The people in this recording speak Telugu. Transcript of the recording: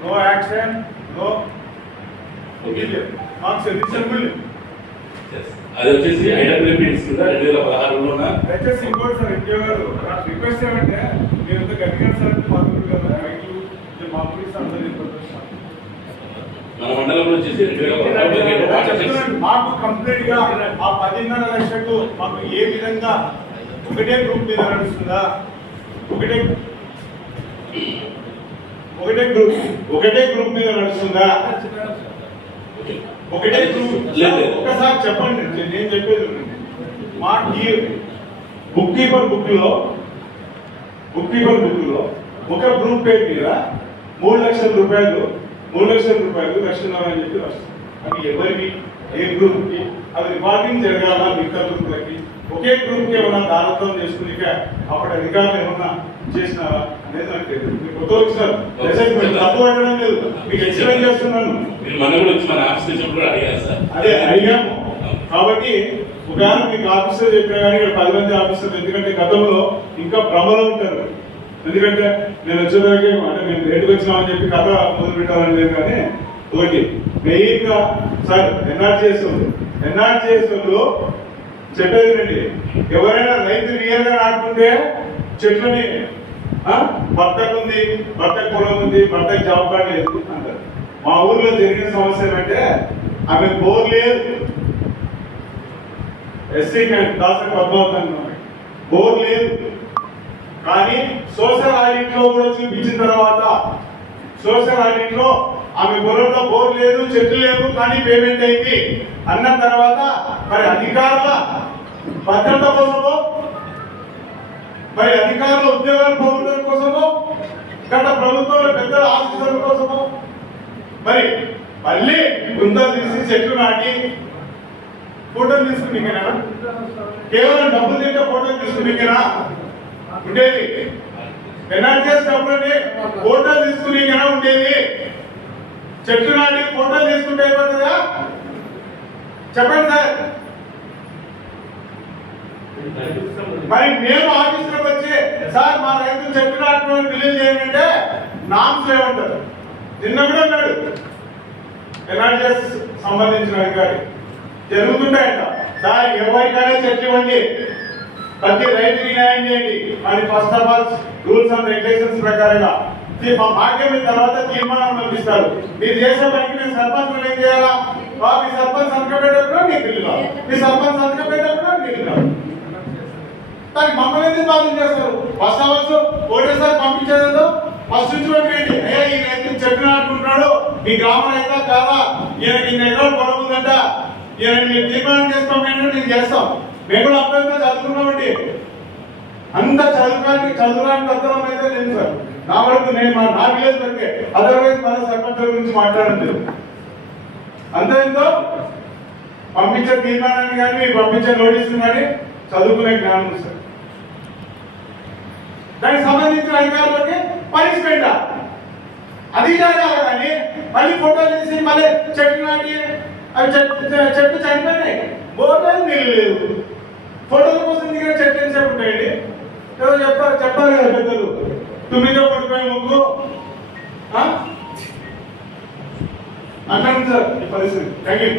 No action no marks reasonable అది వచ్చేసి ఐడబ్ల్యూపీఎస్ కింద రెండు వేల పదహారులోన దయచేసి ఇంకోటి సార్ ఎన్టీఓ గారు రిక్వెస్ట్ ఏమంటే మీరు ఇంత గట్టిగా సార్ మాకు కదా మా పోలీసు అందరూ. మన మండలంలో వచ్చేసి పదహారులో మాకు కంప్లీట్గా ఆ పదిన్నర లక్షలకు మాకు ఏ విధంగా ఒకటే గ్రూప్ మీద నడుస్తుందా? ఒకటే ఒకటే గ్రూప్ ఒకటే గ్రూప్ మీద నడుస్తుందా? ఒకటే. ఒకసారి చెప్పండి నేను చెప్పేది. మా బుక్ కీపర్ బుక్లో బుక్ కీపర్ బుక్లో ఒక గ్రూప్ పేరు మీద మూడు లక్షల రూపాయలు మూడు లక్షల రూపాయలు రక్షణ అని చెప్పి రాస్తారు అది ఎవరికి? ఏ గ్రూప్కి అది రికార్డింగ్ జరగాల మిగతా గ్రూపులకి? ఒకే గ్రూప్కి ఏమైనా దారత్వం చేసుకునిక అప్పటి అధికారులు ఏమన్నా చేసినారా? అనేది నాకు తెలియదు మీరు కొత్త వచ్చినారు దయచేసి మీరు తప్పు పట్టడం లేదు. మీకు ఎక్స్ప్లెయిన్ చేస్తున్నాను. మన కూడా వచ్చి మన ఆఫీస్ వచ్చినప్పుడు కూడా అడిగారు సార్. అదే అడిగాము. కాబట్టి ఒకవేళ మీకు ఆఫీసర్ చెప్పినా కానీ ఇక్కడ పది మంది ఆఫీసర్లు ఎందుకంటే గతంలో ఇంకా భ్రమలో ఉంటారు. ఎందుకంటే నేను వచ్చేదానికి అంటే మేము లేటుగా వచ్చినామని చెప్పి కథ మొదలు పెట్టాలని లేదు కానీ ఒకటి మెయిన్గా సార్ ఎన్ఆర్జీఎస్ ఎన్ఆర్జీఎస్ చెప్పేది ఎవరైనా రైతు రియల్గా నాటుకుంటే చెట్లని ఆ, భర్తకు ఉంది భర్తకు పొలం ఉంది భర్తకు జాబ్ కార్డు లేదు అంటారు. మా ఊర్లో జరిగిన సమస్య ఏమంటే ఆమె బోర్ లేదు. ఎస్సీ దాస పద్మావతి బోర్ లేదు. కానీ సోషల్ ఆడిట్లో కూడా చూపించిన తర్వాత సోషల్ ఆడిట్లో ఆమె బొరలో బోర్ లేదు చెట్లు లేవు కానీ పేమెంట్ అయింది. అన్న తర్వాత మరి అధికారుల భద్రత కోసం మరి అధికారులు ఉద్యోగాలు పొందడం కోసమో గత ప్రభుత్వంలో పెద్దల ఆశీస్సుల కోసమో మరి మళ్ళీ బృందాలు తీసి చెట్లు నాటి ఫోటోలు తీసుకునికేనా? కేవలం డబ్బులు తింటే ఫోటోలు తీసుకునికేనా? ఉండేది. పెనాల్టీస్ డబ్బులని ఫోటోలు తీసుకునికేనా ఉండేది? చెట్లు నాటి ఫోటోలు తీసుకుంటే అయిపోతుందా? చెప్పండి సార్. మరి మేము ఆఫీసులో సార్ మా రైతులు చెప్పినటువంటి నాటుకుని ఏంటంటే నామ్స్ ఏమంటారు నిన్న కూడా అన్నాడు. ఎన్ఆర్జీఎస్ సంబంధించిన అధికారి. జరుగుతుంటాయంట. సార్ ఎవరికైనా చెట్లు ఇవ్వండి. ప్రతి రైతుకి న్యాయం చేయండి. అని first of all rules and regulations ప్రకారంగా. మా భాగ్యం తర్వాత తీర్మానం పంపిస్తారు. మీరు చేసే పనికి మేము సర్పంచ్ ఏం చేయాలా? బా, మీ సర్పంచ్ సంతకం పెట్టేటప్పుడు నీకు బిల్లు మీ సర్పంచ్ సంతకం పెట్టేటప్పుడు నీకు రావు దానికి మమ్మల్ని ఎందుకు బాధ్యం ఒకటేసారి పంపించేదో ఫస్ట్ నుంచి పంపించండి అయ్యా ఈ రైతు చెట్టు నాటుకుంటున్నాడు మీ గ్రామం అయితే కాదా? ఈయన ఇన్ని ఎకరాలు పొలం ఉందంట ఈయన మీరు తీర్మానం చేసి పంపించండి నేను చేస్తాం. మేము కూడా అభ్యర్థిగా చదువుకున్నామండి. అంత చదువుకోవడానికి చదువురానికి అర్థం అయితే లేదు సార్. నా వరకు నేను మా నా విలేజ్ వరకే. అదర్వైజ్ మన సర్పంచ్ గురించి మాట్లాడండి అంతేంతో పంపించే తీర్మానాన్ని కానీ పంపించే నోటీసులు కానీ చదువుకునే జ్ఞానం సార్. దానికి సంబంధించిన అధికారులకి పనిష్మెంట్ అది జరగాలి కానీ మళ్ళీ ఫోటోలు తీసి మళ్ళీ చెట్లు నాటి అవి చెట్టు చెట్టు చనిపోయినాయి. బోర్డు నిలలేదు ఫోటోల కోసం దిగిన చెట్లు ఎంతసేపు ఉంటాయండి? ఏదో చెప్పారు? చెప్పాలి కదా పెద్దలు. తుమ్మిదో పడిపోయి ముగ్గు? ఆ? అట్లా సార్ పరిస్థితి. Thank you